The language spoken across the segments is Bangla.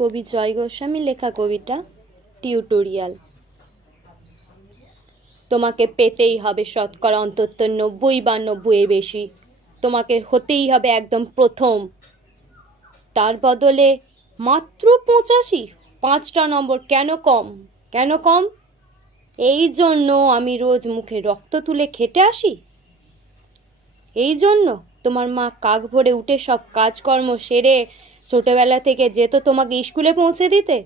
কবি জয় গোস্বামীর লেখা কবিতা টিউটোরিয়াল। তোমাকে পেতেই হবে শতকরা অন্তত 90 বা 90 বেশি। তোমাকে হতেই হবে একদম প্রথম। তার বদলে মাত্র 85, 5টা নম্বর। কেন কম? কেন কম? এই জন্য আমি রোজ মুখে রক্ত তুলে খেটে আসি। এই জন্য তোমার মা কাক ভরে উঠে সব কাজকর্ম সেরে ছোটবেলা থেকে যেত তোমাকে স্কুলে পৌঁছে দিতে।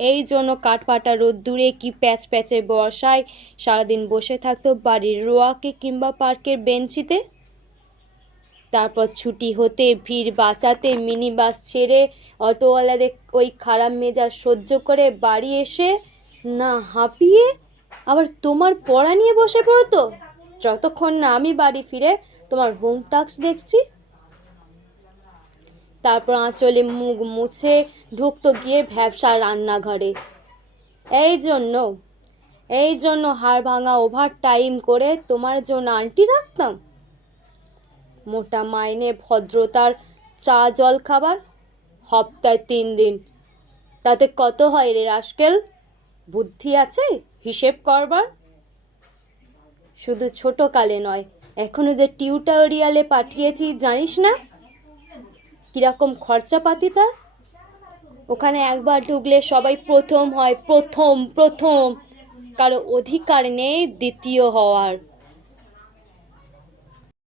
এই জন্য কাঠফাটা রোদ্দুরে কি প্যাচ প্যাচে বর্ষায় সারাদিন বসে থাকতো বাড়ির রোয়াকে কিংবা পার্কের বেঞ্চিতে। তারপর ছুটি হতে ভিড় বাঁচাতে মিনি বাস ছেড়ে অটোওয়ালাদের ওই খারাপ মেজাজ সহ্য করে বাড়ি এসে না হাঁপিয়ে আবার তোমার পড়া নিয়ে বসে পড়তো, যতক্ষণ না আমি বাড়ি ফিরে তোমার হোম টাস্ক দেখছি। তারপর আঁচলে মুখ মুছে ঢুকতো গিয়ে ভ্যাবসা রান্নাঘরে। এই জন্য হাড় ভাঙা ওভার টাইম করে তোমার জন্য আন্টি রাখতাম। মোটা মাইনে ভদ্রতার চা জল খাবার, সপ্তাহে 3 দিন। তাতে কত হয় রে রাস্কেল? বুদ্ধি আছে হিসেব করবার? শুধু ছোট কালে নয়, এখনো যে টিউটোরিয়ালে পাঠিয়েছি জানিস না কিরকম খরচাপাতি তার? ওখানে একবার ঢুকলে সবাই প্রথম হয়, প্রথম। কারো অধিকার নেই দ্বিতীয় হওয়ার।